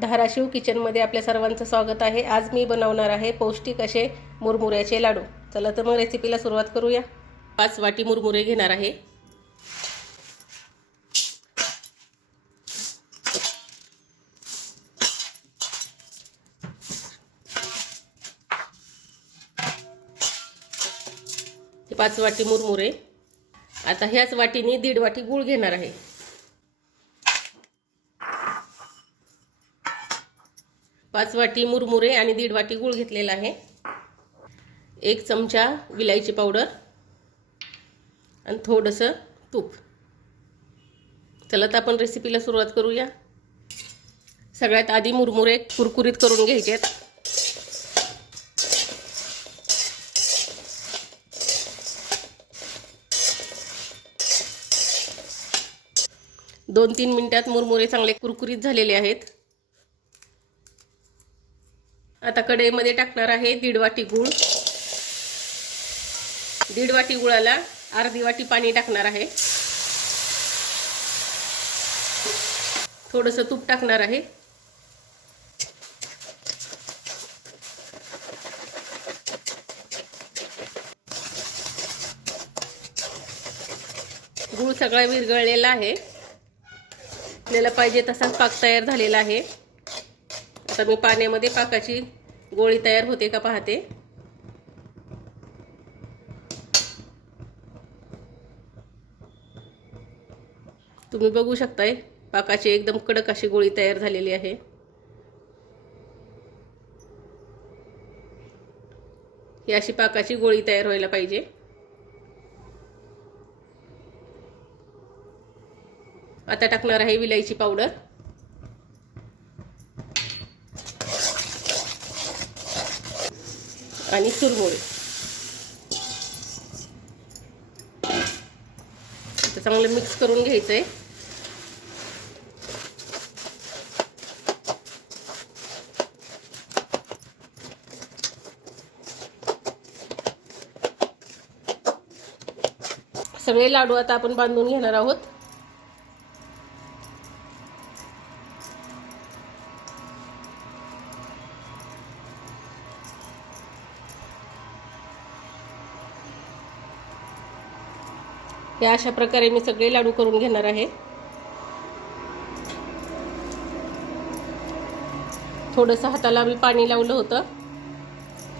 धाराशिव किचनमध्ये आपल्या सर्वांचं स्वागत आहे। आज मी बनवणार आहे पौष्टिक असे मुरमुऱ्याचे लाडू। चला तर मग रेसिपीला सुरुवात करूया। 5 वाटी मुरमुरे घेणार आहे। हे 5 वाटी मुरमुरे। आता ह्याच वाटीने 1.5 वाटी गूळ घेणार आहे। 5 वाटी मुरमुरे आणि 1.5 वाटी गूळ घेतलेला आहे। 1 चमचा विलायची पावडर आणि थोडंसं तूप। चला तर आपण रेसिपीला सुरुवात करूया। सगळ्यात आधी मुरमुरे कुरकुरीत करून घ्यायचे आहेत। दोन 3 मिनिटात मुरमुरे चांगले कुरकुरीत झालेले आहेत। आता कढईमध्ये टाकणार आहे 1.5 वाटी गूळ। 1.5 वाटी गुळाला अर्धी वाटी पाणी टाकणार आहे। थोडंसं तूप टाकणार आहे। गूळ सगळा विरघळलेला आहे। आपल्याला पाहिजे तसाच पाक तयार झालेला आहे। आता मी पाण्यामध्ये पाकाची गोळी तयार होते का पाहते। तुम्ही बघू शकताय पाकाची एकदम कडक अशी गोळी तयार झालेली आहे। ही अशी पाकाची गोळी तयार व्हायला पाहिजे। आता टाकणार आहे विलायची पावडर आणि चुरमुरे। आता चांगलं मिक्स करून घ्यायचंय। सगळे लाडू आता आपण बांधून घेणार आहोत। या अशा प्रकारे मी सगळे लाडू करून घेणार आहे। थोडंसं हाताला मी पाणी लावलं होतं,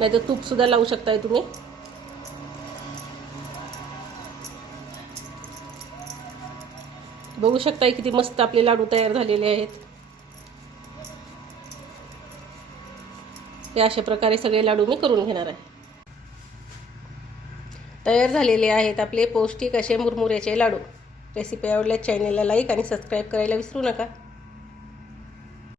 नाहीतर तूप सुद्धा लावू शकताय तुम्ही। बघू शकताय किती मस्त आपले लाडू तयार झालेले आहेत। या अशा प्रकारे सगळे लाडू मी करून घेणार आहे। तयार झालेले आहेत आपले पौष्टिक असे मुरमुऱ्याचे लाडू। रेसिपी आवडल्यास चॅनलला लाईक आणि सबस्क्राईब करायला विसरू नका।